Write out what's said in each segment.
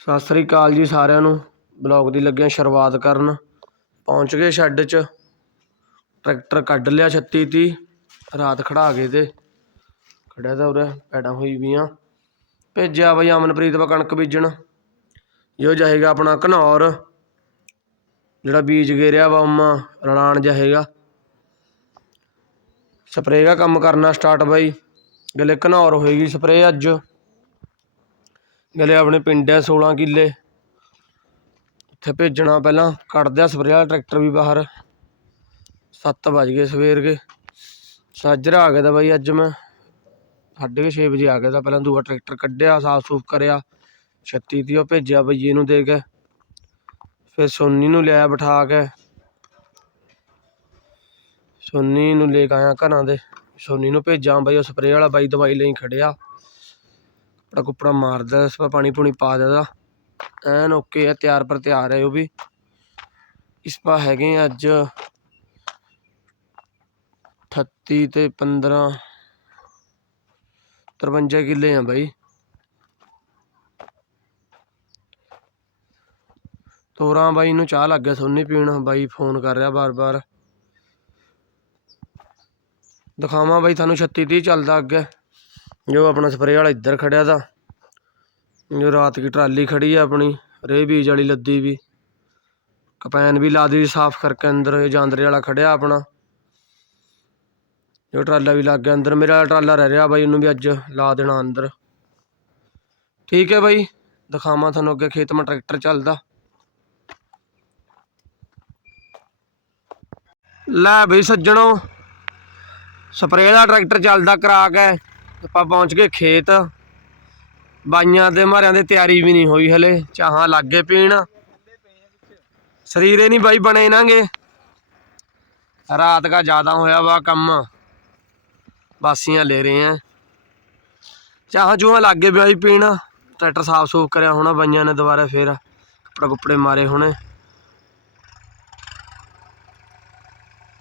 ਸਤਿ ਸ੍ਰੀ ਅਕਾਲ ਜੀ ਸਾਰਿਆਂ ਨੂੰ। ਬਲੌਗ ਦੀ ਲੱਗਿਆ ਸ਼ੁਰੂਆਤ ਕਰਨ। ਪਹੁੰਚ ਗਏ ਸ਼ੈੱਡ 'ਚ। ਟਰੈਕਟਰ ਕੱਢ ਲਿਆ 36 ਤੀਹ। ਰਾਤ ਖੜਾ ਗਏ ਤੇ ਖੜਿਆ ਤਾਂ ਉਰੇ, ਪੈੜਾਂ ਹੋਈ ਵੀਆਂ ਭੇਜਿਆ ਬਈ ਅਮਨਪ੍ਰੀਤ ਵਾ ਕਣਕ ਬੀਜਣ। ਜੋ ਜਾਏਗਾ ਆਪਣਾ ਘਨੌਰ। ਜਿਹੜਾ ਬੀਜ ਗੇਰਿਆ ਵਾ ਉਮਾ ਰਣਾਣ ਜਾਏਗਾ ਸਪਰੇਅ ਦਾ ਕੰਮ ਕਰਨਾ ਸਟਾਰਟ ਬਾਈ। ਗਲੇ ਘਨੌਰ ਹੋਏਗੀ ਸਪਰੇਅ ਅੱਜ। ਗਲੇ ਆਪਣੇ ਪਿੰਡ ਹੈ 16 ਕਿੱਲੇ। ਉੱਥੇ ਭੇਜਣਾ ਪਹਿਲਾਂ, ਕੱਢਦਿਆ ਸਪਰੇਅ ਵਾਲਾ ਟਰੈਕਟਰ ਵੀ ਬਾਹਰ। ਸੱਤ ਵੱਜ ਗਏ ਸਵੇਰ ਕੇ। ਸਾਜਰਾ ਆ ਗਿਆ ਤਾਂ ਬਾਈ ਅੱਜ ਮੈਂ। ਸਾਢੇ ਕੁ ਛੇ ਵਜੇ ਆ ਗਿਆ ਤਾਂ ਪਹਿਲਾਂ ਦੂਆ ਟਰੈਕਟਰ ਕੱਢਿਆ, ਸਾਫ਼ ਸੂਫ ਕਰਿਆ। ਛੱਤੀ ਦੀ ਉਹ ਭੇਜਿਆ ਬਈਏ ਨੂੰ ਦੇ ਕੇ। ਫਿਰ ਸੋਨੀ ਨੂੰ ਲਿਆ ਬਿਠਾ ਕੇ। ਸੋਨੀ ਨੂੰ ਲੈ ਕੇ ਆਇਆ ਘਰਾਂ ਦੇ। ਸੋਨੀ ਨੂੰ ਭੇਜਾਂ ਬਾਈ, ਉਹ ਸਪਰੇਅ ਵਾਲਾ ਬਾਈ ਦਵਾਈ ਲਈ ਖੜਿਆ। ਕੱਪੜਾ ਕੁਪੜਾ ਮਾਰਦਾ ਇਸ ਪਾ ਪਾਣੀ ਪੂਣੀ ਪਾ ਦੇਦਾ। ਐਨ ਓਕੇ ਆ, ਤਿਆਰ ਪਰ ਤਿਆਰ ਹੈ ਉਹ ਵੀ। ਇਸ ਪਾ ਹੈਗੇ ਆ ਅੱਜ 38 ਤੇ 15 53 ਕਿੱਲੇ ਆ ਬਾਈ। ਤੋਰਾਂ ਬਾਈ ਨੂੰ ਚਾਹ ਲੱਗ ਗਿਆ, ਸੋਨੀ ਪੀਣ ਬਾਈ ਫੋਨ ਕਰ ਰਿਹਾ ਬਾਰ-ਬਾਰ ਦਿਖਾਵਾਂ ਬਾਈ ਤੁਹਾਨੂੰ 36 30 ਚੱਲਦਾ ਅੱਗੇ। ਜੋ ਆਪਣਾ ਸਪਰੇਅ ਵਾਲਾ ਇੱਧਰ ਖੜਿਆ ਤਾ। ਜੋ ਰਾਤ ਕੀ ਟਰਾਲੀ ਖੜੀ ਆ ਆਪਣੀ ਰੇ ਬੀਜ ਵਾਲੀ ਲੱਦੀ ਵੀ। ਕਪੈਨ ਵੀ ਲਾ ਦੀ ਸਾਫ਼ ਕਰਕੇ ਅੰਦਰ, ਇਹ ਜਾਂਦਰੇ ਵਾਲਾ ਖੜਿਆ ਆਪਣਾ। ਜੋ ਟਰਾਲਾ ਵੀ ਲੱਗ ਗਿਆ ਅੰਦਰ, ਮੇਰਾ ਟਰਾਲਾ ਰਹਿ ਰਿਹਾ ਬਾਈ, ਉਹਨੂੰ ਵੀ ਅੱਜ ਲਾ ਦੇਣਾ ਅੰਦਰ। ਠੀਕ ਹੈ ਬਾਈ, ਦਿਖਾਵਾਂ ਤੁਹਾਨੂੰ ਅੱਗੇ ਖੇਤ ਮਾ ਟਰੈਕਟਰ ਚੱਲਦਾ। ਲੈ ਬਈ ਸੱਜਣੋ, ਸਪਰੇਅ ਦਾ ਟਰੈਕਟਰ ਚੱਲਦਾ ਕਰਾ ਕੇ। ਆਪਾਂ ਪਹੁੰਚ ਗਏ ਖੇਤ। ਬਾਈਆਂ ਦੇ ਮਾਰਿਆਂ ਦੇ ਤਿਆਰੀ ਵੀ ਨਹੀਂ ਹੋਈ ਹਲੇ। ਚਾਹਾਂ ਲੱਗੇ ਪੀਣ। ਸਰੀਰੇ ਨਹੀਂ ਬਾਈ ਬਣੇ ਨਾਂਗੇ। ਰਾਤ ਦਾ ਜ਼ਿਆਦਾ ਹੋਇਆ ਵਾ ਕੰਮ। ਬਾਸੀਆਂ ਲੈ ਰਹੇ ਆ। ਚਾਹਾਂ ਚੂਹਾਂ ਲੱਗੇ ਬਾਈ ਪੀਣ। ਟਰੈਕਟਰ ਸਾਫ਼ ਸੂਫ ਕਰਿਆ ਹੋਣਾ ਬਾਈਆਂ ਨੇ ਦੁਬਾਰਾ ਫੇਰ। ਕੱਪੜੇ ਕੁੱਪੜੇ ਮਾਰੇ ਹੋਣੇ।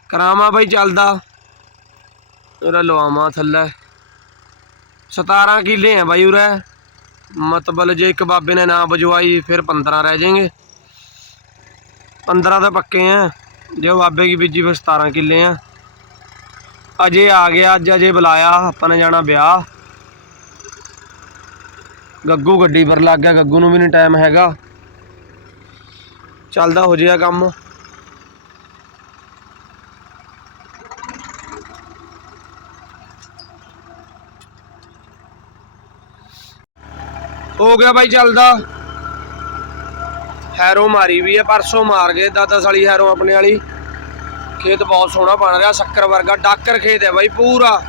ਕਰਾਵਾਂ ਬਾਈ ਚੱਲਦਾ। ਉਹਦਾ ਲਵਾਵਾਂ ਥੱਲੇ। 17 ਕਿੱਲੇ ਆ ਬਾਈ ਉਰੇ। ਮਤਲਬ ਜੇ ਇੱਕ ਬਾਬੇ ਨੇ ਨਾ ਬਜਵਾਈ, ਫਿਰ 15 ਰਹਿ ਜਾਣਗੇ 15 ਤਾਂ ਪੱਕੇ ਆ। ਜੇ ਉਹ ਬਾਬੇ ਕੀ ਬੀਜੀ, ਫਿਰ 17 ਕਿੱਲੇ ਆ। ਅਜੇ ਆ ਗਿਆ, ਅੱਜ ਅਜੇ ਬੁਲਾਇਆ, ਆਪਾਂ ਨੇ ਜਾਣਾ ਵਿਆਹ। ਗੱਗੂ ਗੱਡੀ ਪਰ ਲੱਗ ਗਿਆ, ਗੱਗੂ ਨੂੰ ਵੀ ਨਹੀਂ ਟਾਈਮ ਹੈਗਾ। ਚੱਲਦਾ ਹੋ ਜਿਆ ਕੰਮ। ਹੋ ਗਿਆ ਬਾਈ ਚੱਲਦਾ। ਹੈਰੋ ਮਾਰੀ ਵੀ ਹੈ ਪਰਸੋਂ ਮਾਰ ਗਏ ਦਾਦਾ ਸਾਲੀ ਹੈਰੋ ਆਪਣੇ ਵਾਲੀ। ਖੇਤ ਬਹੁਤ ਸੋਹਣਾ ਬਣ ਰਿਹਾ, ਸ਼ੱਕਰ ਵਰਗਾ, ਡਾਕਰ ਖੇਤ ਹੈ ਬਾਈ ਪੂਰਾ।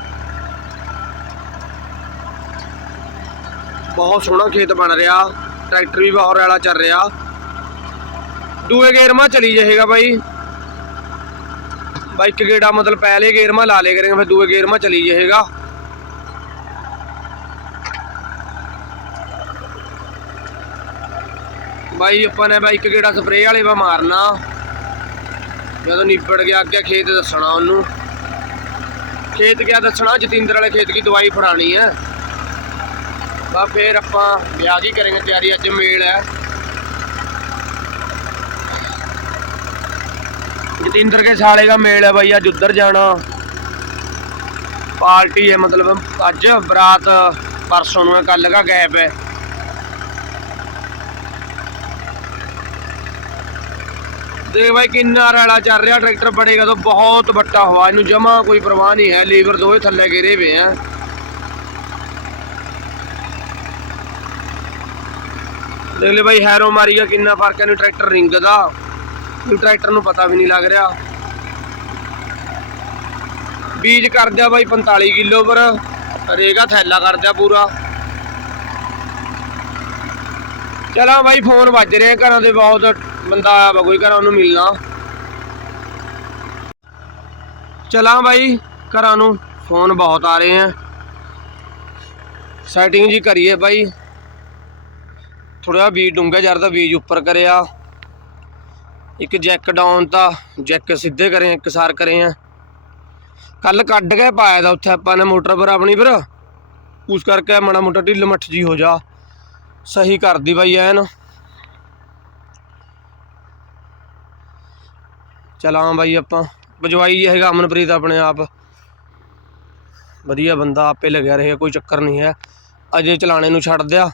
ਬਹੁਤ ਸੋਹਣਾ ਖੇਤ ਬਣ ਰਿਹਾ, ਟਰੈਕਟਰ ਵੀ ਬਹੁਤ ਰੈਲਾ ਚੱਲ ਰਿਹਾ। ਦੂਏ ਗੇਰਮਾ ਚਲੀ ਜਾਏਗਾ ਬਾਈ। ਬਾਈ ਗੇੜਾ ਮਤਲਬ ਪਹਿਲੇ ਗੇਰਮਾ ਲਾ ਲੇ ਕਰਾਂਗੇ, ਫਿਰ ਦੂਏ ਗੇਰਮਾ ਚਲੀ ਜਾਏਗਾ। ਬਾਈ, ਆਪਾਂ ਨੇ ਬਾਈ ਇੱਕ ਗੇੜਾ ਸਪਰੇਅ ਵਾਲੇ ਵਾ ਮਾਰਨਾ। ਜਦੋਂ ਨਿਬੜ ਗਿਆ, ਅੱਗੇ ਖੇਤ ਦੱਸਣਾ ਉਹਨੂੰ। ਖੇਤ ਗਿਆ ਦੱਸਣਾ, ਜਤਿੰਦਰ ਵਾਲੇ ਖੇਤ ਦੀ ਦਵਾਈ ਫੜਾਣੀ ਹੈ ਬਾ ਫੇਰ ਆਪਾਂ ਵਿਆਹ ਦੀ ਕਰਾਂਗੇ, ਤਿਆਰੀ ਅੱਜ ਮੇਲ ਹੈ। ਜਤਿੰਦਰ ਕੇ ਸਾਲੇ ਦਾ ਮੇਲ ਹੈ ਬਾਈ, ਅੱਜ ਉੱਧਰ ਜਾਣਾ। ਪਾਰਟੀ ਹੈ, ਮਤਲਬ ਅੱਜ, ਬਰਾਤ, ਪਰਸੋਂ ਨੂੰ ਹੈ ਕੱਲ ਦਾ ਗੈਪ ਹੈ। ਦੇਖ ਬਾਈ ਕਿੰਨਾ ਰੈਲਾ ਚੱਲ ਰਿਹਾ, ਟਰੈਕਟਰ ਬੜੇਗਾ ਤਾਂ ਬਹੁਤ ਵੱਡਾ ਹਵਾ, ਇਹਨੂੰ ਜਮਾ ਕੋਈ ਪਰਵਾਹ ਨਹੀਂ ਹੈ ਲੀਵਰ ਦੋਵੇਂ ਥੱਲੇ ਗਿਰੇ ਪਏ ਆ। ਦੇਖ ਲੈ ਬਾਈ, ਹੈਰੋ ਮਾਰੀਗਾ ਕਿੰਨਾ ਫ਼ਰਕ ਹੈ, ਇਹਨੂੰ ਟਰੈਕਟਰ ਰਿੰਗ ਦਾ। ਇਹ ਟਰੈਕਟਰ ਨੂੰ ਪਤਾ ਵੀ ਨਹੀਂ ਲੱਗ ਰਿਹਾ। ਬੀਜ ਕਰ ਦਿਆ ਬਾਈ 45 ਕਿਲੋ ਪਰ, ਰੇਗਾ ਥੈਲਾ ਕਰ ਦਿਆ ਪੂਰਾ। ਚਲਾ ਬਾਈ, ਫੋਨ ਵੱਜ ਰਿਹਾ ਘਰਾਂ ਦੇ ਬਹੁਤ। ਬੰਦਾ ਆਇਆ ਵਾ, ਕੋਈ ਘਰਾਂ ਉਹਨੂੰ ਮਿਲਣਾ। ਚਲਾਂ ਬਾਈ, ਘਰਾਂ ਨੂੰ। ਫੋਨ ਬਹੁਤ ਆ ਰਹੇ ਆ। ਸੈਟਿੰਗ ਜੀ ਕਰੀਏ ਬਾਈ। ਥੋੜਾ ਬੀਜ ਡੂੰਗਾ ਜਰ ਦਾ ਬੀਜ ਉੱਪਰ ਕਰਿਆ। ਇੱਕ ਜੈਕ ਡਾਊਨ ਤਾਂ, ਜੈਕ ਸਿੱਧੇ ਕਰੇ, ਇੱਕ ਸਾਰ ਕਰੇ ਆ। ਕੱਲ ਕੱਢ ਕੇ ਪਾਇਆ ਦਾ ਉੱਥੇ ਆਪਾਂ ਨੇ ਮੋਟਰ ਪਰ ਆਪਣੀ ਪਰ ਉਸ ਕਰਕੇ ਮਾੜਾ ਮੋਟਾ ਢਿੱਲ ਮੱਠ ਜੀ ਹੋ ਜਾ। ਸਹੀ ਕਰਦੀ ਬਾਈ ਐਨ। ਚਲਾਂ ਬਾਈ ਆਪਾਂ। ਬਜਵਾਈ ਹੈਗਾ ਅਮਨਪ੍ਰੀਤ ਆਪਣੇ ਆਪ। ਵਧੀਆ ਬੰਦਾ, ਆਪੇ ਲੱਗਿਆ ਰਹੇ, ਕੋਈ ਚੱਕਰ ਨਹੀਂ ਹੈ। ਅਜੇ ਚਲਾਣੇ ਨੂੰ ਛੱਡ ਦਿਆ।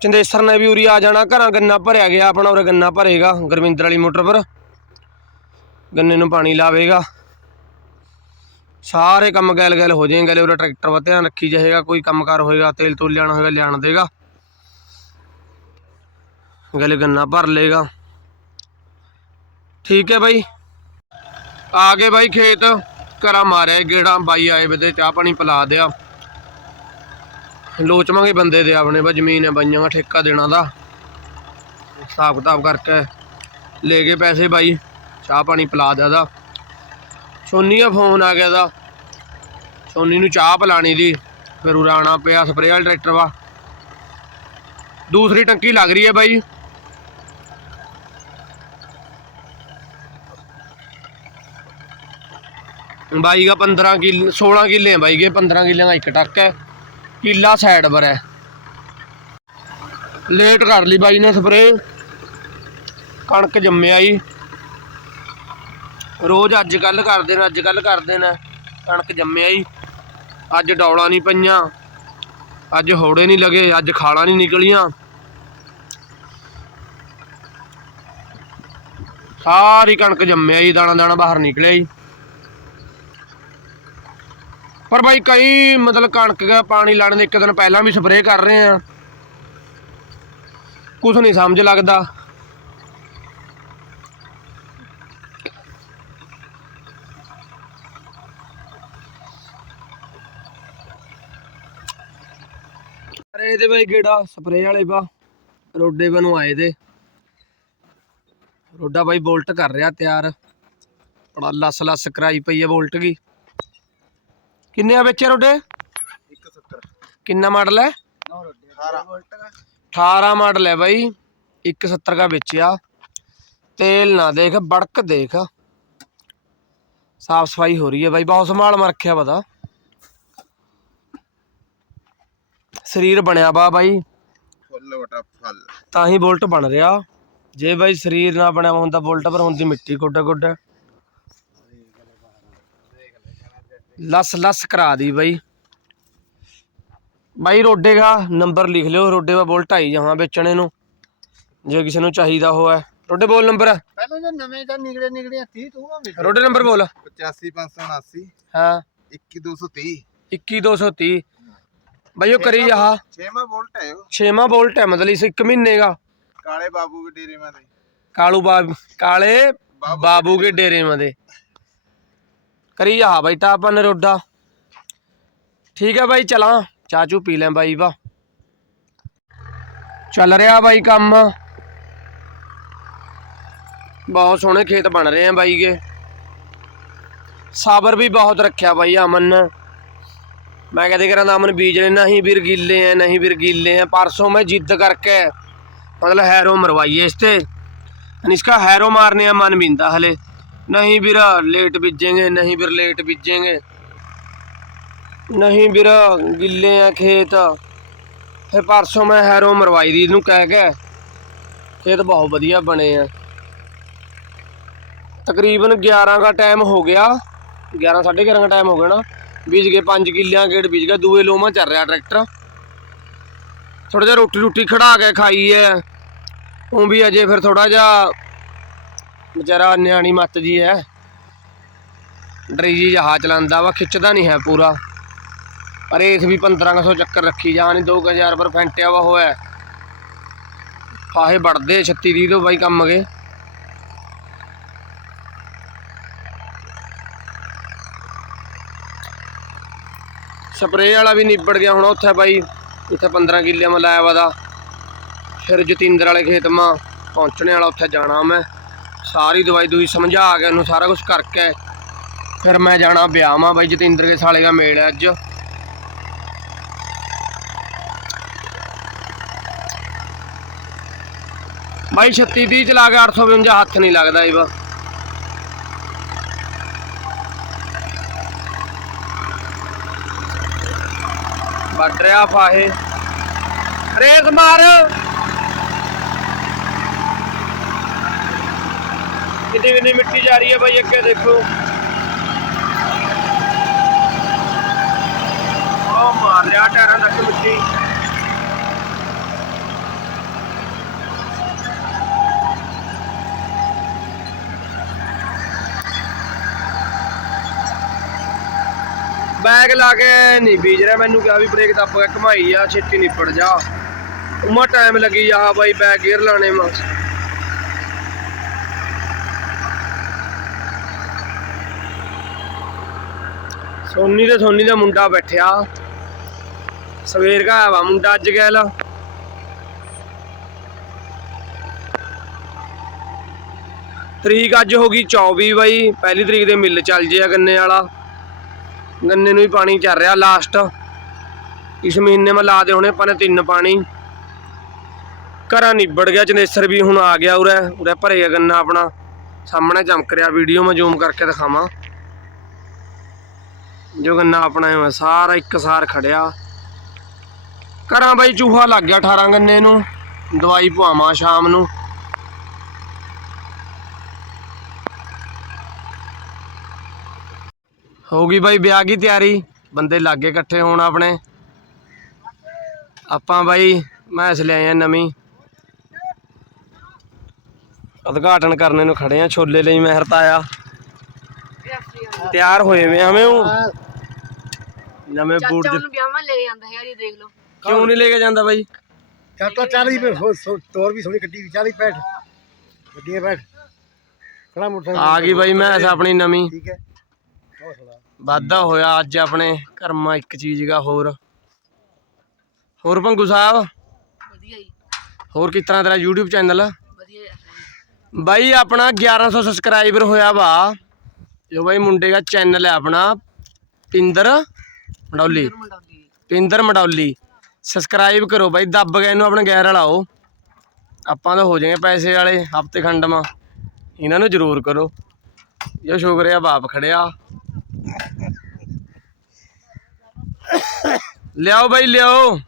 ਚੰਦੇਸਰ ਨੇ ਵੀ ਉਰੀ ਆ ਜਾਣਾ, ਘਰਾਂ ਗੰਨਾ ਭਰਿਆ ਗਿਆ, ਆਪਣਾ ਉਰੇ ਗੰਨਾ ਭਰੇਗਾ, ਗੁਰਵਿੰਦਰ ਵਾਲੀ ਮੋਟਰ ਪਰ। ਗੰਨੇ ਨੂੰ ਪਾਣੀ ਲਾਵੇਗਾ। ਸਾਰੇ ਕੰਮ ਗੈਲ ਗੈਲ ਹੋ ਜਾਣਗੇ ਉਰੇ ਟਰੈਕਟਰ ਵਾ ਧਿਆਨ ਰੱਖੀ ਜਾਏਗਾ, ਕੋਈ ਕੰਮਕਾਰ ਹੋਏਗਾ ਤੇਲ ਤੂਲ ਲਿਆਣਾ ਹੋਏਗਾ ਲਿਆਣ ਦੇਗਾ। ਗਲੇ ਗੰਨਾ ਭਰ ਲੇਗਾ ਠੀਕ ਹੈ ਬਾਈ। ਆ ਗਏ ਬਾਈ ਖੇਤ। ਘਰਾਂ ਮਾਰਿਆ ਗੇੜਾ। ਬਾਈ ਆਏ ਵੇ ਚਾਹ ਪਾਣੀ ਪਿਲਾ ਦਿਆ। ਲੋਚਵਾਂਗੇ ਬੰਦੇ ਦੇ ਆਪਣੇ ਬਾ ਜ਼ਮੀਨ ਹੈ ਬਾਈਆਂ ਦਾ, ਠੇਕਾ ਦੇਣਾ ਦਾ। ਹਿਸਾਬ ਕਿਤਾਬ ਕਰਕੇ ਲੈ ਗਏ ਪੈਸੇ ਬਾਈ। ਚਾਹ ਪਾਣੀ ਪਿਲਾ ਦਿਆ ਦਾ। ਸੋਨੀ ਦਾ ਫੋਨ ਆ ਗਿਆ ਦਾ। ਸੋਨੀ ਨੂੰ ਚਾਹ ਪਿਲਾਣੀ ਦੀ। ਫਿਰ ਉਰਾਣਾ ਪਿਆ ਸਪਰੇਅ ਵਾਲਾ ਟਰੈਕਟਰ ਵਾ। ਦੂਸਰੀ ਟੰਕੀ ਲੱਗ ਰਹੀ ਹੈ ਬਾਈ। ਬਾਈ ਦਾ 15 ਕਿੱਲੇ 16 ਕਿੱਲੇ ਆ ਬਾਈ ਕੇ 15 ਕਿੱਲਿਆਂ ਦਾ ਇੱਕ ਟੱਕ ਹੈ। ਕਿੱਲਾ ਸਾਈਡ ਪਰ ਹੈ। ਲੇਟ ਕਰ ਲਈ ਬਾਈ ਨੇ ਸਪਰੇ ਕਣਕ ਜੰਮਿਆ ਹੀ ਰੋਜ਼ ਅੱਜ ਕੱਲ ਕਰਦੇ ਨੇ, ਅੱਜ ਕੱਲ ਕਰਦੇ ਨੇ। ਕਣਕ ਜੰਮਿਆ ਹੀ ਅੱਜ ਡੌਲਾਂ ਨਹੀਂ ਪਈਆਂ। ਅੱਜ ਹੌੜੇ ਨਹੀਂ ਲਗੇ, ਅੱਜ ਖਾਲਾਂ ਨਹੀਂ ਨਿਕਲੀਆਂ। ਸਾਰੀ ਕਣਕ ਜੰਮਿਆ ਹੀ ਦਾਣਾ ਦਾਣਾ ਬਾਹਰ ਨਿਕਲਿਆ ਹੀ ਪਰ ਬਾਈ ਕਈ ਮਤਲਬ ਕਣਕ ਦਾ ਪਾਣੀ ਲਾਣ ਦੇ ਇੱਕ ਦਿਨ ਪਹਿਲਾਂ ਵੀ ਸਪਰੇਅ ਕਰ ਰਹੇ ਆ ਕੁਝ ਨਹੀਂ ਸਮਝ ਲੱਗਦਾ। ਅਰੇ ਇਹਦੇ ਬਾਈ ਗੇੜਾ ਸਪਰੇਅ ਵਾਲੇ ਬਾ। ਰੋਡੇ ਬਨੂੰ ਆਏ ਦੇ। ਰੋਡਾ ਬਾਈ ਬੋਲਟ ਕਰ ਰਿਹਾ ਤਿਆਰ। ਬੜਾ ਲਸ ਲਸ ਕਰਾਈ ਪਈ ਹੈ ਬੋਲਟ ਦੀ ਕਿੰਨੇ ਆ ਵੇਚੇ ਰੋਡੇ? 170 ਕਿੰਨਾ ਮਾਡਲ ਹੈ? 18 ਮਾਡਲ ਹੈ ਬਾਈ। 170 ਦਾ ਵੇਚਿਆ ਤੇਲ ਨਾ ਦੇਖ ਬੜਕ ਦੇਖ। ਸਾਫ਼ ਸਫ਼ਾਈ ਹੋ ਰਹੀ ਹੈ ਬਾਈ ਬਹੁਤ ਸੰਭਾਲ ਮੈਂ ਰੱਖਿਆ ਪਤਾ ਸਰੀਰ ਬਣਿਆ ਬਾ ਬਾਈ। ਫੁੱਲ ਵਟਾ ਫਲ। ਤਾਂ ਹੀ ਬੁਲਟ ਬਣ ਰਿਹਾ। ਜੇ ਬਾਈ ਸਰੀਰ ਨਾ ਬਣਿਆ ਹੁੰਦਾ ਬੁਲਟ ਪਰ ਹੁੰਦੀ ਮਿੱਟੀ ਗੋਡਾ ਗੋਡਾ ਲਸ ਲਸ ਕਰਾ ਦੀ ਬਾਈ। ਬਾਈ ਰੋਡੇ ਦਾ ਨੰਬਰ ਲਿਖ ਲਿਓ ਰੋਡੇ ਦਾ ਬੁਲਟ ਆਈ ਜਹਾਂ ਵੇਚਣੇ ਨੂੰ। ਜੇ ਕਿਸੇ ਨੂੰ ਚਾਹੀਦਾ ਹੋਇਆ। ਰੋਡੇ ਬੋਲ ਨੰਬਰ। ਪਹਿਲਾਂ ਜੇ ਨਵੇਂ ਜਾਂ ਨਿਕਲੇ ਨਿਕਲੇ 30 ਤੂੰ ਆ ਰੋਡੇ ਨੰਬਰ ਬੋਲ। 85579 ਹਾਂ। 21230 21230 ਬਾਈ ਉਹ ਕਰੀ ਜਹਾ 6ਵਾਂ ਵੋਲਟ ਹੈ ਉਹ। ਛੇਵਾਂ ਬੋਲਟ ਹੈ ਮਤਲਬ ਇਸ ਇੱਕ ਮਹੀਨੇ ਦਾ। ਕਾਲੇ ਬਾਬੂ ਦੇ ਡੇਰੇ ਮਾ ਦੇ। ਕਾਲੂ ਬਾਬ ਕਾਲੇ ਬਾਬੂ ਕੇ ਡੇਰੇ ਮਦੇ ਕਰੀ ਜਾ ਬਾਈ ਤਾਂ ਆਪਾਂ ਨਰੋਡਾ ਠੀਕ ਹੈ ਬਾਈ ਚਲਾਂ ਚਾਚੂ ਪੀ ਲੈ ਬਾਈ ਵਾ ਚੱਲ ਰਿਹਾ ਬਾਈ ਕੰਮ ਬਹੁਤ ਸੋਹਣੇ ਖੇਤ ਬਣ ਰਹੇ ਆ ਬਾਈ ਕੇ ਸਾਬਰ ਵੀ ਬਹੁਤ ਰੱਖਿਆ ਬਾਈ ਅਮਨ ਨੇ ਮੈਂ ਕਹਦੇ ਕਰਾਂ ਅਮਨ ਬੀਜ ਲੈ ਨਹੀਂ ਵੀਰ ਗਿੱਲੇ ਆ ਨਹੀਂ ਵੀਰ ਗਿੱਲੇ ਆ ਪਰਸੋਂ ਮੈਂ ਜਿੱਦ ਕਰਕੇ मतलब हैरो मरवाइए इस ते and इसका हैरो मारने का मन बीनता हले ਨਹੀਂ बिरा ਲੇਟ बीजेंगे ਨਹੀਂ ਵੀਰ ਲੇਟ बीजेंगे ਨਹੀਂ ਵੀਰਾ, ਗਿੱਲੇ ਆ ਖੇਤ। ਫਿਰ ਪਰਸੋਂ ਮੈਂ ਹੈਰੋ ਮਰਵਾਈ ਦੀ ਇਹਨੂੰ ਕਹਿ ਕੇ। ਖੇਤ ਬਹੁਤ ਵਧੀਆ ਬਣੇ ਆ। ਤਕਰੀਬਨ 11 ਦਾ ਟਾਈਮ ਹੋ ਗਿਆ। 11 11:30 ਦਾ ਟਾਈਮ ਹੋ ਗਿਆ ਨਾ। ਬੀਜ ਗਏ 5 ਕਿੱਲਿਆਂ ਗੇੜ, ਬੀਜ ਗਿਆ ਦੂਏ ਲੋਮਾ ਚੱਲ ਰਿਹਾ ਟਰੈਕਟਰ। ਥੋੜਾ ਜਿਹਾ ਰੋਟੀ ਰੋਟੀ ਖੜਾ ਕੇ ਖਾਈ ਐ। ਉਹ ਵੀ ਅਜੇ ਫਿਰ ਥੋੜਾ ਜਿਹਾ ਵਿਚਾਰਾ ਨਿਆਣੀ ਮੱਤ ਜੀ ਹੈ। ਡਰੀ ਜੀ ਜਹਾ ਚਲਾਉਂਦਾ ਵਾ, ਖਿੱਚਦਾ ਨਹੀਂ ਹੈ ਪੂਰਾ। ਪਰ ਇਸ ਵੀ 1500 ਚੱਕਰ ਰੱਖੀ ਜਾਂ ਨਹੀਂ 2000 ਪਰ ਫੈਂਟਿਆ ਵਾ ਹੋਇਆ। ਫਾਹੇ ਵੜਦੇ 36 ਦੀ ਤੋਂ ਬਾਈ ਕੰਮ ਗਏ ਸਪਰੇਅ ਵਾਲਾ ਵੀ ਨਿਬੜ ਗਿਆ ਹੁਣ ਉੱਥੇ ਬਾਈ, ਇੱਥੇ 15 ਕਿੱਲੇ ਮੈਂ ਲਾਇਆ ਵਾ ਦਾ। ਫਿਰ ਜਤਿੰਦਰ ਵਾਲੇ ਖੇਤ ਮਾ ਪਹੁੰਚਣੇ ਵਾਲਾ, ਉੱਥੇ ਜਾਣਾ ਮੈਂ। ਸਾਰੀ ਦਵਾਈ ਦੂਈ ਸਮਝਾ ਕੇ ਉਹਨੂੰ ਸਾਰਾ ਕੁਝ ਕਰਕੇ ਫਿਰ ਮੈਂ ਜਾਣਾ ਵਿਆਹ ਬਾਈ ਜਤਿੰਦਰ ਦੇ ਸਾਲੇ ਦਾ ਮੇਲ ਹੈ ਅੱਜ। ਬਾਈ 36 30 ਚਲਾ ਕੇ 852 ਹੱਥ ਨਹੀਂ ਲੱਗਦਾ ਇਹ ਵਾ ਵੱਢ ਫਾਹੇ। ਰੇਸ ਮਾਰ। ਕਿੰਨੀ ਕਿੰਨੀ ਮਿੱਟੀ ਜਾ ਰਹੀ ਹੈ ਬਾਈ ਅੱਗੇ ਦੇਖੋ। ਉਹ ਮਾਰ ਰਿਹਾ ਟਾਇਰਾਂ ਤੱਕ ਮਿੱਟੀ। ਬੈਗ ਲਾ ਕੇ ਨਹੀਂ ਬੀਜ ਰਿਹਾ, ਮੈਨੂੰ ਕਿਹਾ ਵੀ ਬ੍ਰੇਕ ਦੱਬ ਕੇ ਘਮਾਈ ਆ, ਛੇਤੀ ਨਿਪੜ ਜਾ। ਉਮਾ ਟਾਈਮ ਲੱਗੀ ਆ ਬਾਈ ਬੈਗ ਗੇਅਰ ਲਾਣੇ ਮਾ ਸੋਨੀ ਤੇ ਸੋਨੀ ਦਾ ਮੁੰਡਾ ਬੈਠਿਆ। ਸਵੇਰ ਦਾ ਆਇਆ ਵਾ ਮੁੰਡਾ ਅੱਜ ਗੈਲ ਤਰੀਕ ਅੱਜ ਹੋ ਗਈ 24 ਬਾਈ, ਪਹਿਲੀ ਤਰੀਕ ਦੇ ਮਿੱਲ ਚੱਲ ਜੇ ਆ ਗੰਨੇ ਵਾਲਾ। ਗੰਨੇ ਨੂੰ ਵੀ ਪਾਣੀ ਚੱਲ ਰਿਹਾ ਲਾਸਟ ਇਸ ਮਹੀਨੇ ਮੈਂ ਲਾ ਦੇ ਹੋਣੇ ਆਪਾਂ ਨੇ ਤਿੰਨ ਪਾਣੀ। ਘਰਾਂ ਨਿਬੜ ਗਿਆ, ਚਨੇਸਰ ਵੀ ਹੁਣ ਆ ਗਿਆ ਉਰੇ ਉਰੇ ਭਰੇ ਗੰਨਾ ਆਪਣਾ। ਸਾਹਮਣੇ ਚਮਕ ਰਿਹਾ ਵੀਡੀਓ ਮੈਂ ਜ਼ੂਮ ਕਰਕੇ ਦਿਖਾਵਾਂ। ਜੋ ਗੰਨਾ ਆਪਣਾ ਹੈ ਸਾਰਾ ਇੱਕ ਸਾਰ ਖੜਿਆ। ਕਰਾਂ ਬਾਈ ਚੂਹਾ ਲੱਗ ਗਿਆ 18 ਗੰਨੇ ਨੂੰ। ਦਵਾਈ ਪਵਾਵਾਂ ਸ਼ਾਮ ਨੂੰ। ਹੋ ਗਈ ਬਾਈ ਵਿਆਹ ਦੀ ਤਿਆਰੀ। ਬੰਦੇ ਲਾਗੇ ਇਕੱਠੇ ਹੋਣ ਆਪਣੇ। ਆਪਾਂ ਬਾਈ ਮੈਂ ਇਸ ਲਿਆਏ ਆ ਨਵੀਂ। ਉਦਘਾਟਨ ਕਰਨੇ ਨੂੰ ਖੜੇ ਆ, ਛੋਲੇ ਲਈ ਮੈਂ ਹਰਤਾਇਆ ਤਿਆਰ ਹੋਏ ਵੇ ਹਮੇ ਉਹ ਨਵੇਂ ਬੂਟ ਚਾਚਾ ਦੇ ਉਹਨੂੰ ਵਿਆਹਾਂ ਲੈ ਜਾਂਦਾ ਹੈ ਜੀ ਦੇਖ ਲਓ। ਕਿਉਂ ਨਹੀਂ ਲੈ ਕੇ ਜਾਂਦਾ ਬਾਈ? ਚਾਚਾ 40 ਰੁਪਏ ਸੋ- ਸੋ- ਤੋਰ ਵੀ ਸੋਹਣੀ ਕੱਢੀ ਵੀ 40 ਪੈਂਠ ਗੱਡੀਆਂ ਪੈਂਠ ਖੜਾ ਮੋਟਰ ਆ ਗਈ ਬਾਈ ਮੈਸ ਆਪਣੀ ਨਵੀਂ। ਠੀਕ ਹੈ। ਥੋੜਾ ਵਾਧਾ ਹੋਇਆ ਅੱਜ ਆਪਣੇ ਕਰਮਾ ਇੱਕ ਚੀਜ਼ ਦਾ ਹੋਰ। ਹੋਰ ਭੰਗੂ ਸਾਹਿਬ? ਵਧੀਆ ਜੀ। ਹੋਰ ਕਿਸ ਤਰ੍ਹਾਂ ਤੇਰਾ YouTube ਚੈਨਲ? ਵਧੀਆ। ਬਾਈ ਆਪਣਾ 1100 ਸਬਸਕ੍ਰਾਈਬਰ ਹੋਇਆ ਵਾ। ਜੋ ਬਾਈ ਮੁੰਡੇ ਦਾ ਚੈਨਲ ਹੈ ਆਪਣਾ ਪਿੰਦਰ ਮਡੌਲੀ। ਪਿੰਦਰ ਮਡੌਲੀ। ਸਬਸਕ੍ਰਾਈਬ ਕਰੋ ਬਾਈ ਦੱਬ ਕੇ ਇਹਨੂੰ ਆਪਣੇ ਗੈਰ ਲਾਓ ਆਪਾਂ ਤਾਂ ਹੋ ਜਾਏਗੇ ਪੈਸੇ ਵਾਲੇ ਹਫ਼ਤੇ ਖੰਡ ਮਾ ਇਹਨਾਂ ਨੂੰ ਜ਼ਰੂਰ ਕਰੋ। ਜੋ ਸ਼ੁਕਰੀਆ ਬਾਪ ਖੜਿਆ। ਲਿਆਓ ਬਾਈ ਲਿਆਓ।